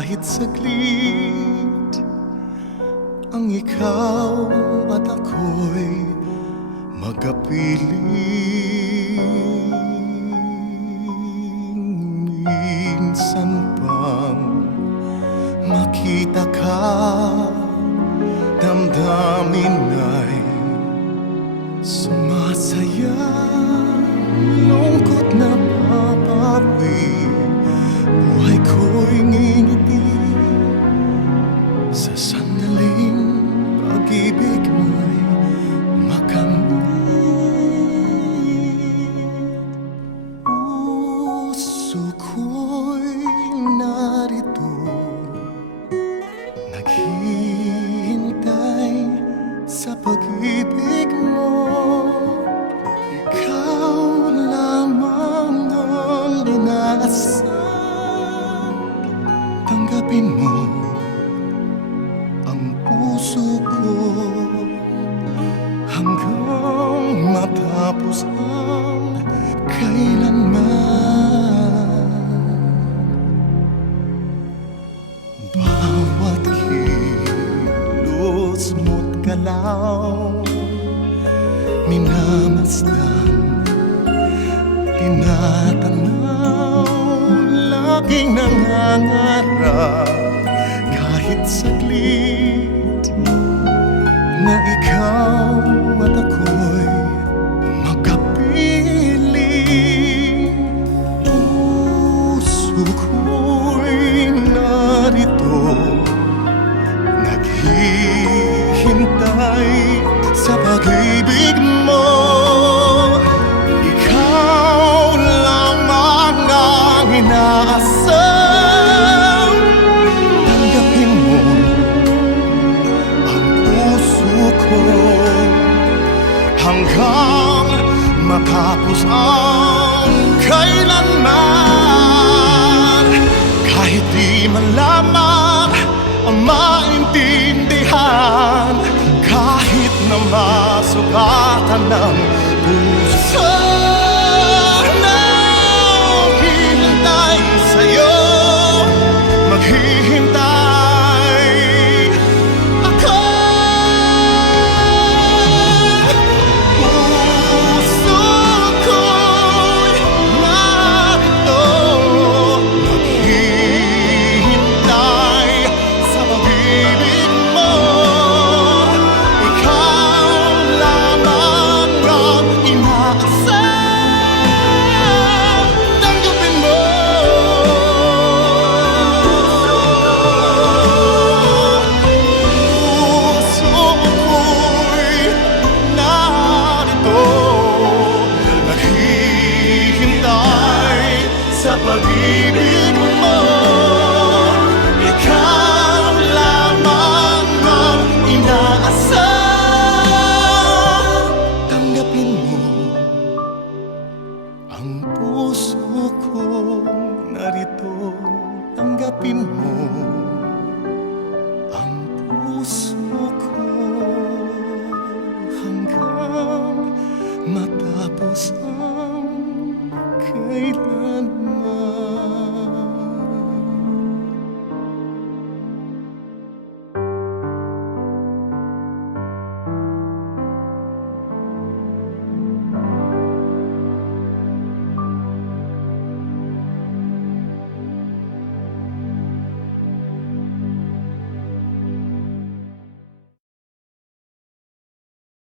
kahit saglit, ang ikaw at ako'y magkapiling. Minsan pang makita ka, damdamin ay sumasaya, lungkot na papawi, buhay ko'y ngingiti sa sandaling pag-ibig mo'y makamit. Puso ko'y narito, naghihintay sa pag-ibig mo. Ikaw lamang ang inaasam, tanggapin mo ang puso ko hanggang matapos ang kailanman. Bawat kilos mo't galaw, minamasdan, tinatanaw, laging nangangarap kahit saglit na ikaw at ako'y magkapiling. Puso ko'y narito, naghihintay sa pag-ibig mo. Ikaw lamang ang inaasam, tanggapin mo ang puso ko hanggang matapos ang kailanman. Kahit di malaman o maintindihan, kahit na masugatan ng puso